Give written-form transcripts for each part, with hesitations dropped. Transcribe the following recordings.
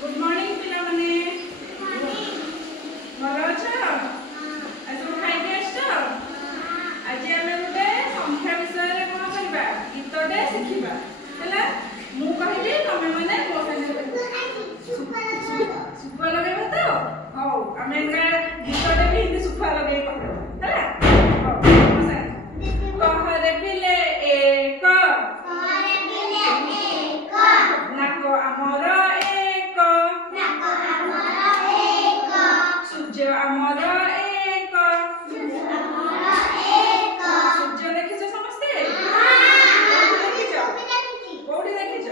good morning पिला माने भल अछ आज खाई आस आज आम गोटे संख्या विषय में कौन करवा गीतटे शिखा है मु कहली तुम मैंने मो सुखुआ लगे तो हौ आम गीतटे भी हिंदी सुखुआ लगे कहले है कहरे पिले एक नाक आमर एक सूर्य आमर एक सूर्य देखिछ समस्ते कोठी देखिछ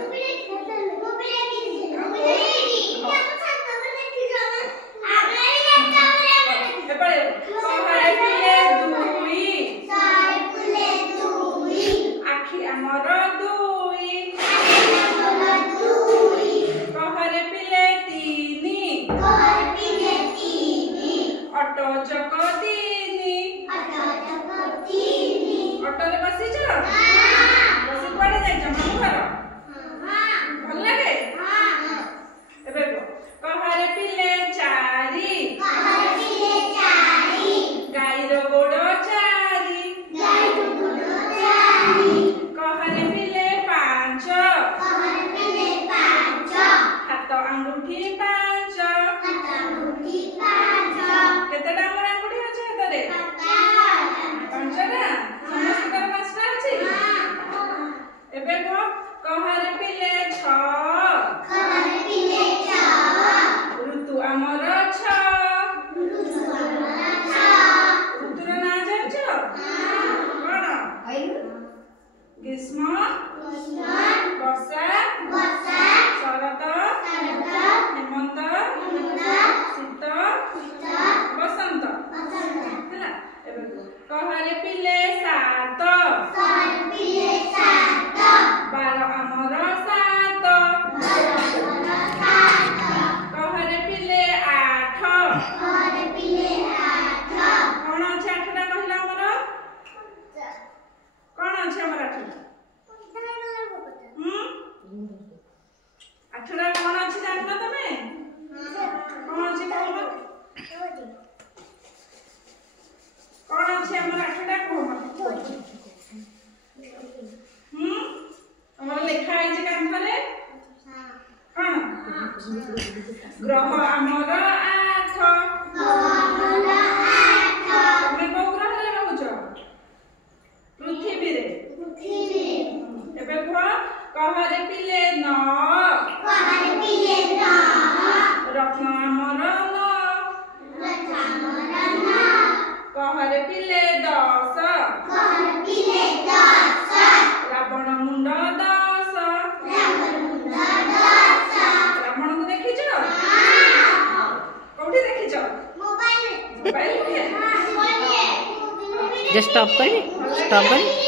ग्रीष्म वर्षा शरत हेमंत शीत बसंत कहरे पिले सात बार आमर सात कहरे पिले आठ कौन अच्छे आठटा कहला आमर कौन अच्छे आमर आठटा कौन अच्छे जानना तमें कौन अच्छे कहला कौन अच्छे आमर आठटा कहला हमर लेखा है जे कांथरे कौन ग्रह आमर आठ तमे को ग्रह रे रहउछ पृथ्वी रे एबे कहरे पिले न रत्न आमर न कहरे पिले 10 रावण मुंड 10 रावण को देखिछ कोठी देखिछ मोबाइल जस्ट स्टॉप करी